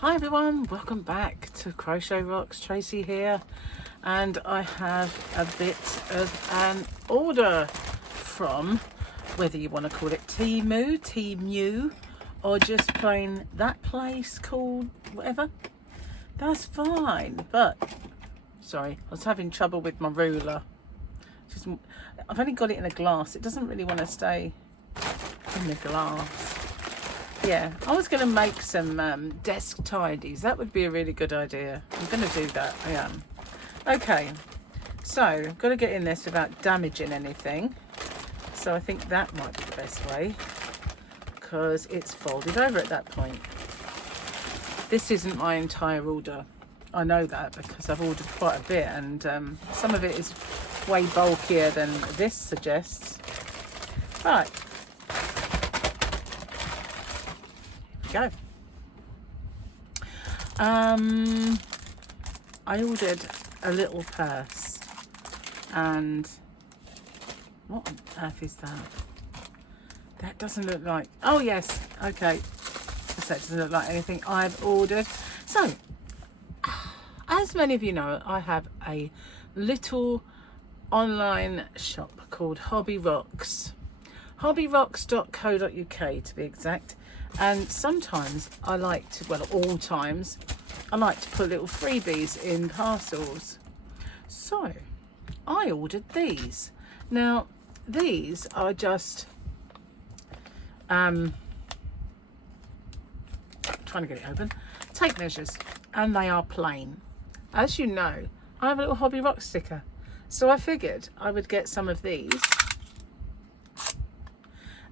Hi everyone, welcome back to Crochet Rocks. Tracy here, and I have a bit of an order from, whether you want to call it TEMU, or just plain that place called whatever, that's fine. But sorry, I was having trouble with my ruler. I've only got it in a glass, it doesn't really want to stay in the glass. Yeah, I was going to make some desk tidies. That would be a really good idea. I'm going to do that. I am. Okay, so I've got to get in this without damaging anything. So I think that might be the best way, because it's folded over at that point. This isn't my entire order. I know that because I've ordered quite a bit, and some of it is way bulkier than this suggests. Right. Go. I ordered a little purse, and what on earth is that? That doesn't look like, oh yes, okay, so it doesn't look like anything I've ordered. So as many of you know, I have a little online shop called hobbyrocks.co.uk to be exact. And sometimes I like to, well, all times, I like to put little freebies in parcels. So I ordered these. Now, these are just, trying to get it open, tape measures, and they are plain. As you know, I have a little Hobby Rock sticker. So I figured I would get some of these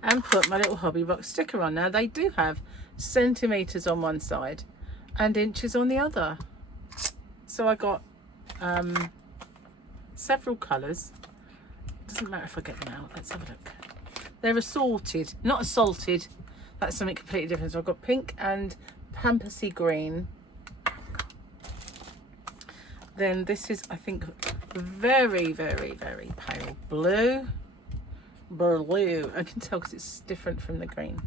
and put my little Hobby Rock sticker on. Now they do have centimetres on one side and inches on the other. So I got several colours. Doesn't matter if I get them out. Let's have a look. They're assorted, not assaulted. That's something completely different. So I've got pink and pampasy green. Then this is, I think, very, very, very pale blue. Blue. I can tell because it's different from the green.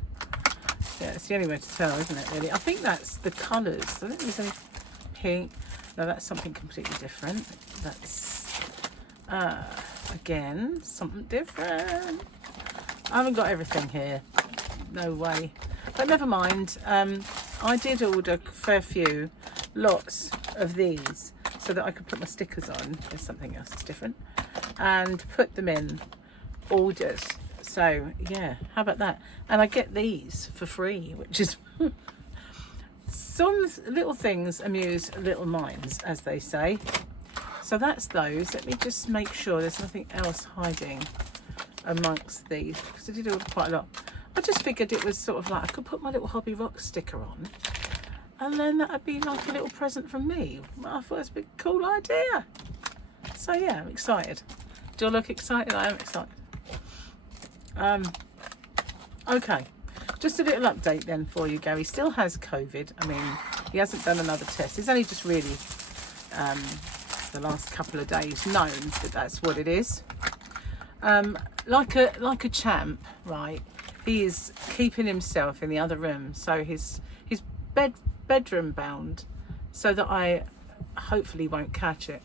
Yeah, it's the only way to tell, isn't it, really? I think that's the colours. I don't think there's any pink. No, that's something completely different. That's, again, something different. I haven't got everything here. No way. But never mind. I did order a fair few lots of these so that I could put my stickers on. There's something else that's different. And put them in orders. So yeah, how about that? And I get these for free, which is some little things amuse little minds, as they say. So that's those. Let me just make sure there's nothing else hiding amongst these, because I did order quite a lot. I just figured it was sort of like I could put my little Hobby Rock sticker on, and then that would be like a little present from me. I thought it was a big cool idea. So yeah, I'm excited. Do I look excited? I am excited. Okay, just a little update then for you. Gary still has COVID. I mean, he hasn't done another test. He's only just really the last couple of days known that that's what it is. Like a champ, right? He is keeping himself in the other room, so he's bedroom bound, so that I hopefully won't catch it.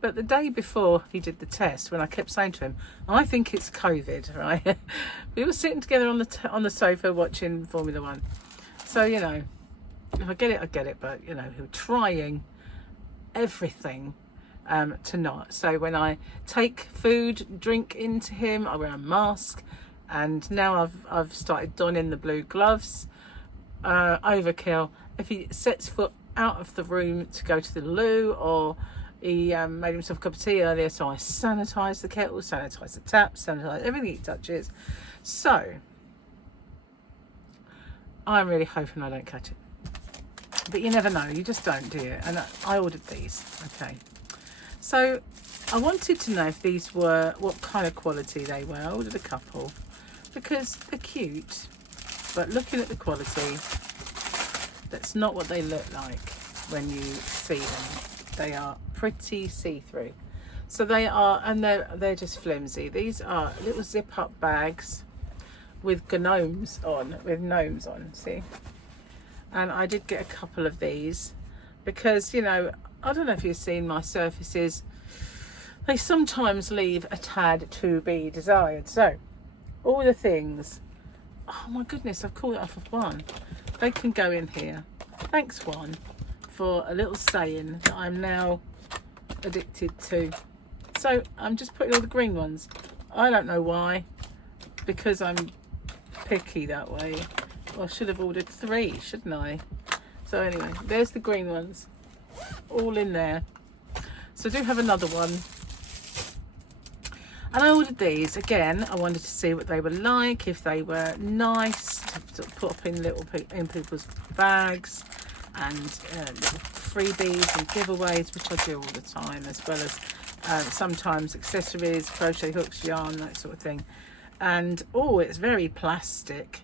But the day before he did the test, when I kept saying to him, I think it's COVID, right? We were sitting together on the sofa watching Formula One. So, you know, if I get it, I get it. But, you know, he was trying everything to not. So when I take food, drink into him, I wear a mask. And now I've started donning the blue gloves. Overkill. If he sets foot out of the room to go to the loo, or he made himself a cup of tea earlier, so I sanitise the kettle, sanitise the tap, sanitise everything he touches. So I'm really hoping I don't catch it. But you never know, you just don't, do you? And I ordered these, okay. So I wanted to know if these were, what kind of quality they were. I ordered a couple because they're cute, but looking at the quality, that's not what they look like when you see them. They are pretty see-through. So they are, and they're just flimsy. These are little zip-up bags with gnomes on, see? and I did get a couple of these because, you know, I don't know if you've seen my surfaces, they sometimes leave a tad to be desired. So all the things, oh my goodness, I've caught it off of one. They can go in here. Thanks, one, for a little saying that I'm now addicted to. So I'm just putting all the green ones. I don't know why, because I'm picky that way. Well, I should have ordered 3, shouldn't I? So anyway, there's the green ones, all in there. So I do have another one. And I ordered these. Again, I wanted to see what they were like, if they were nice to sort of put up in people's bags, and little freebies and giveaways, which I do all the time, as well as sometimes accessories, crochet hooks, yarn, that sort of thing. And oh, it's very plastic.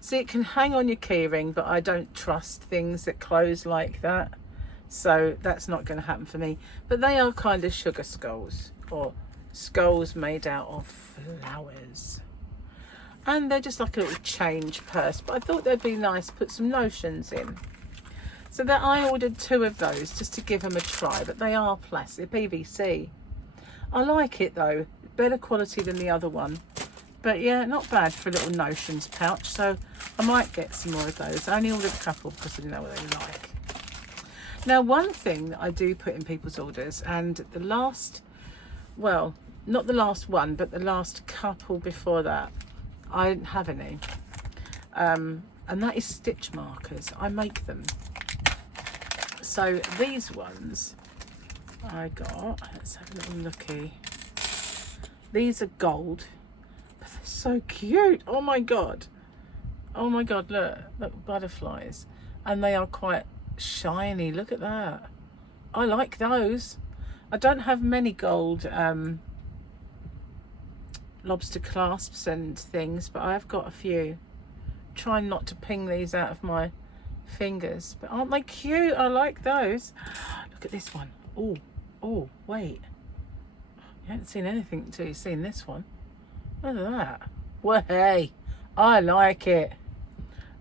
See, it can hang on your keyring, but I don't trust things that close like that. So that's not going to happen for me. But they are kind of sugar skulls, or skulls made out of flowers. And they're just like a little change purse. But I thought they'd be nice to put some notions in. So that I ordered 2 of those just to give them a try. But they are plastic, PVC. I like it though. Better quality than the other one. But yeah, not bad for a little notions pouch. So I might get some more of those. I only ordered a couple because I didn't know what they were like. Now, one thing that I do put in people's orders, and the last, well, not the last one, but the last couple before that, I didn't have any. And that is stitch markers. I make them. So these ones I got, let's have a little looky. These are gold. But they're so cute. Oh my god. Oh my god, look, butterflies. And they are quite shiny. Look at that. I like those. I don't have many gold lobster clasps and things, but I've got a few. Trying not to ping these out of my fingers, but aren't they cute? I like those. Look at this one. Oh, wait. You haven't seen anything until you've seen this one. Look at that. Well, hey, I like it.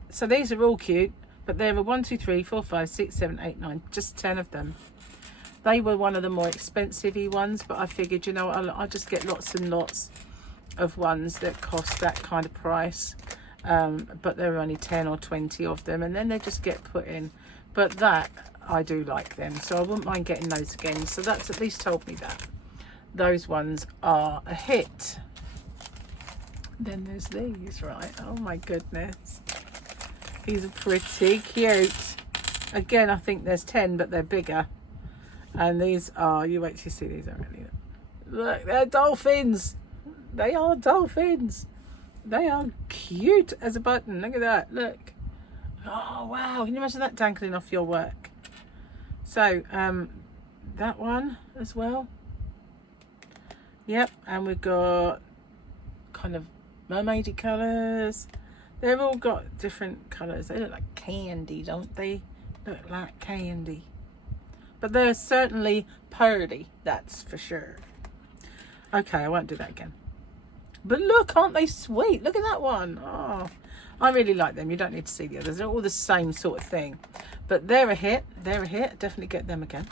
So these are all cute, but there were 1, 2, 3, 4, 5, 6, 7, 8, 9, just 10 of them. They were one of the more expensive-y ones, but I figured, you know, I'll just get lots and lots of ones that cost that kind of price. But there are only 10 or 20 of them, and then they just get put in. But that, I do like them, so I wouldn't mind getting those again. So that's at least told me that those ones are a hit. Then there's these, right? Oh my goodness, these are pretty cute. Again, I think there's 10, but they're bigger. And these are, you wait till you see these already. Look, they're dolphins. They are dolphins. They are cute as a button. Look at that. Look. Oh, wow. Can you imagine that dangling off your work? So, that one as well. Yep. And we've got kind of mermaidy colours. They've all got different colours. They look like candy, don't they? Look like candy. But they're certainly purdy, that's for sure. Okay, I won't do that again. But look, aren't they sweet? Look at that one. Oh, I really like them. You don't need to see the others. They're all the same sort of thing. But they're a hit. They're a hit. Definitely get them again.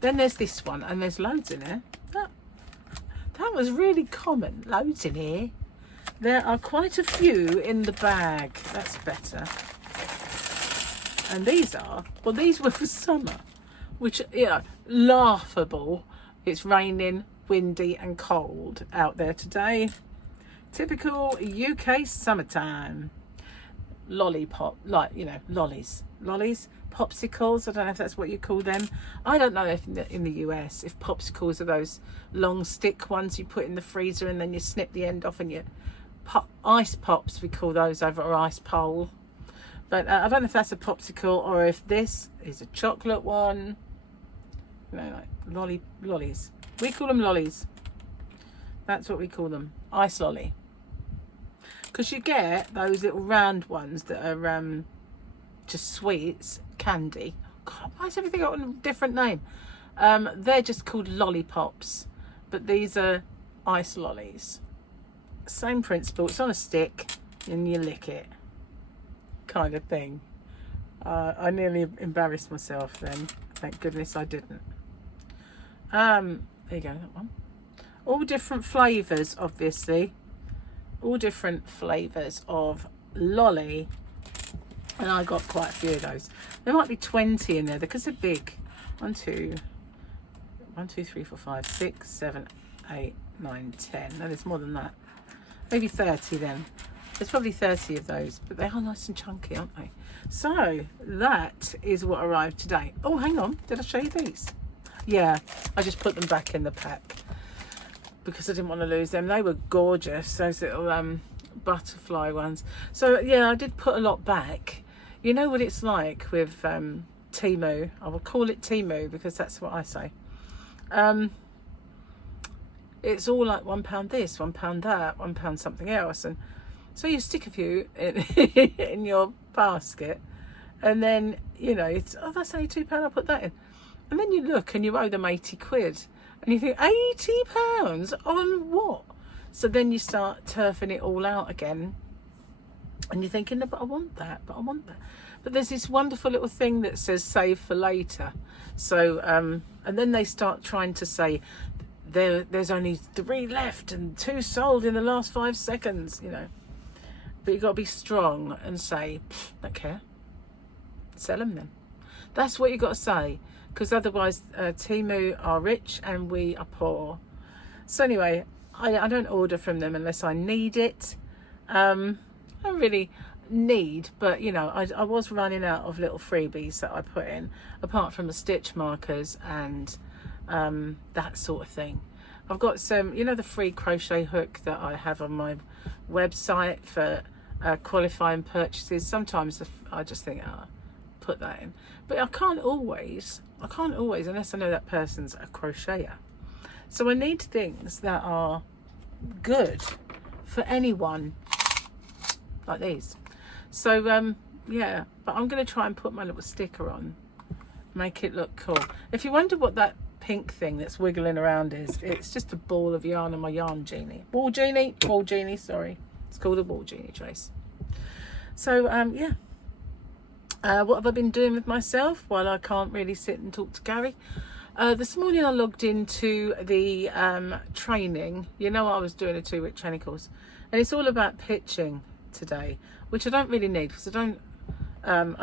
Then there's this one, and there's loads in here. That was really common. Loads in here. There are quite a few in the bag. That's better. And these are, well, these were for summer, which, you know, laughable. It's raining, windy and cold out there today. Typical UK summertime. Lollipop, like, you know, lollies, popsicles. I don't know if that's what you call them. I don't know if in the US if popsicles are those long stick ones you put in the freezer and then you snip the end off and you pop. Ice pops, we call those over our ice pole. But I don't know if that's a popsicle or if this is a chocolate one. You know, like lollies. We call them lollies. That's what we call them. Ice lolly. Because you get those little round ones that are just sweets, candy. God, why has everything got a different name? They're just called lollipops. But these are ice lollies. Same principle. It's on a stick and you lick it. Kind of thing. I nearly embarrassed myself then. Thank goodness I didn't. There you go, that one. All different flavours, obviously. All different flavours of lolly. And I got quite a few of those. There might be 20 in there because they're big. 1, 2, 3, 4, 5, 6, 7, 8, 9, 10. No, there's more than that. Maybe 30 then. There's probably 30 of those, but they are nice and chunky, aren't they? So that is what arrived today. Oh, hang on. Did I show you these? Yeah, I just put them back in the pack because I didn't want to lose them. They were gorgeous, those little butterfly ones. So yeah, I did put a lot back. You know what it's like with TEMU. I will call it TEMU because that's what I say. It's all like £1 this, £1 that, £1 something else, and so you stick a few in your basket, and then you know it's, oh, that's only £2. I'll put that in, and then you look and you owe them 80 quid, and you think £80 on what? So then you start turfing it all out again, and you're thinking, no, but I want that, but I want that. But there's this wonderful little thing that says save for later. So and then they start trying to say there's only 3 left and 2 sold in the last 5 seconds, you know. But you've got to be strong and say, don't care, sell them then. That's what you've got to say, because otherwise TEMU are rich and we are poor. So anyway, I don't order from them unless I need it. I don't really need, but you know, I was running out of little freebies that I put in, apart from the stitch markers and that sort of thing. I've got some, you know, the free crochet hook that I have on my website for qualifying purchases. Sometimes I just think, put that in, but I can't always unless I know that person's a crocheter. So I need things that are good for anyone, like these. So yeah, but I'm going to try and put my little sticker on, make it look cool. If you wonder what that pink thing that's wiggling around is, it's just a ball of yarn on my yarn genie. Ball genie, sorry. It's called a ball genie, Trace. So yeah. What have I been doing with myself while I can't really sit and talk to Gary? This morning I logged into the training. You know, I was doing a 2-week training course, and it's all about pitching today, which I don't really need because I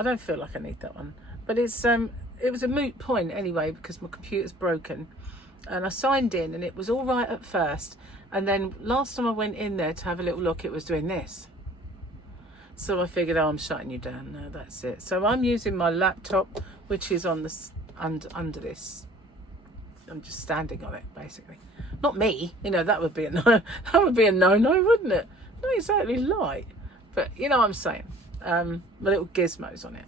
don't feel like I need that one. But it's it was a moot point anyway because my computer's broken, and I signed in and it was all right at first, and then last time I went in there to have a little look, it was doing this. So I figured, oh, I'm shutting you down now. That's it. So I'm using my laptop, which is on this under this. I'm just standing on it, basically. Not me, you know. That would be a no. That would be a no-no, wouldn't it? Not exactly light, but you know what I'm saying. My little gizmos on it.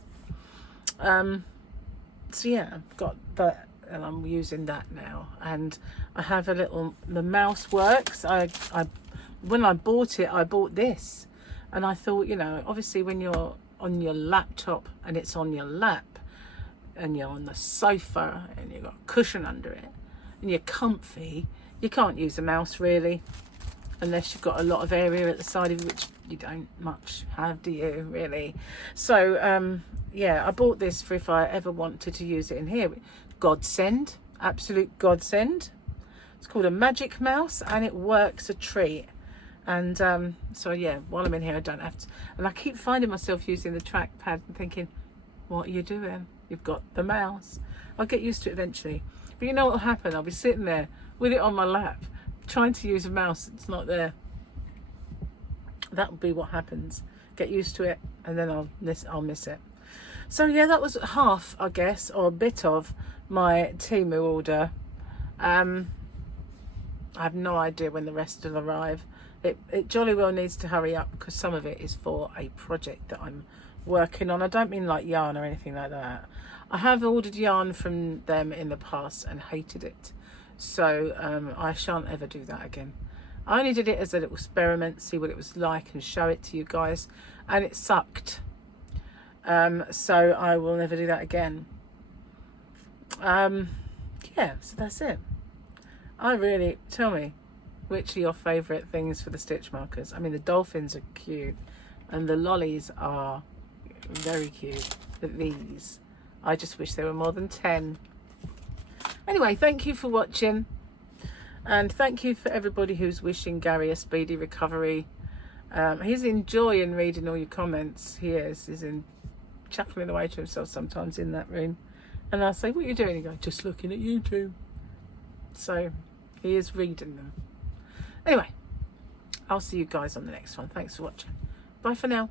So yeah, I've got that, and I'm using that now. And I have a little. The mouse works. When I bought it, I bought this. And I thought, you know, obviously when you're on your laptop and it's on your lap and you're on the sofa and you've got a cushion under it and you're comfy, you can't use a mouse really, unless you've got a lot of area at the side of you, which you don't much have, do you, really? So, yeah, I bought this for if I ever wanted to use it in here. Godsend, absolute godsend. It's called a Magic Mouse and it works a treat. And so yeah, while I'm in here I don't have to, and I keep finding myself using the trackpad and thinking, what are you doing? You've got the mouse. I'll get used to it eventually, but you know what will happen? I'll be sitting there with it on my lap trying to use a mouse, it's not there. That will be what happens. Get used to it and then I'll miss it. So yeah, that was half, I guess, or a bit of my TEMU order. I have no idea when the rest will arrive. It jolly well needs to hurry up because some of it is for a project that I'm working on. I don't mean like yarn or anything like that. I have ordered yarn from them in the past and hated it. So I shan't ever do that again. I only did it as a little experiment, see what it was like and show it to you guys. And it sucked. So I will never do that again. Yeah, so that's it. Tell me, which are your favourite things for the stitch markers? I mean, the dolphins are cute and the lollies are very cute. these. I just wish there were more than 10. Anyway, thank you for watching, and thank you for everybody who's wishing Gary a speedy recovery. He's enjoying reading all your comments. He's chuckling away to himself sometimes in that room, and I'll say, what are you doing? He goes, just looking at YouTube. So he is reading them. Anyway, I'll see you guys on the next one. Thanks for watching. Bye for now.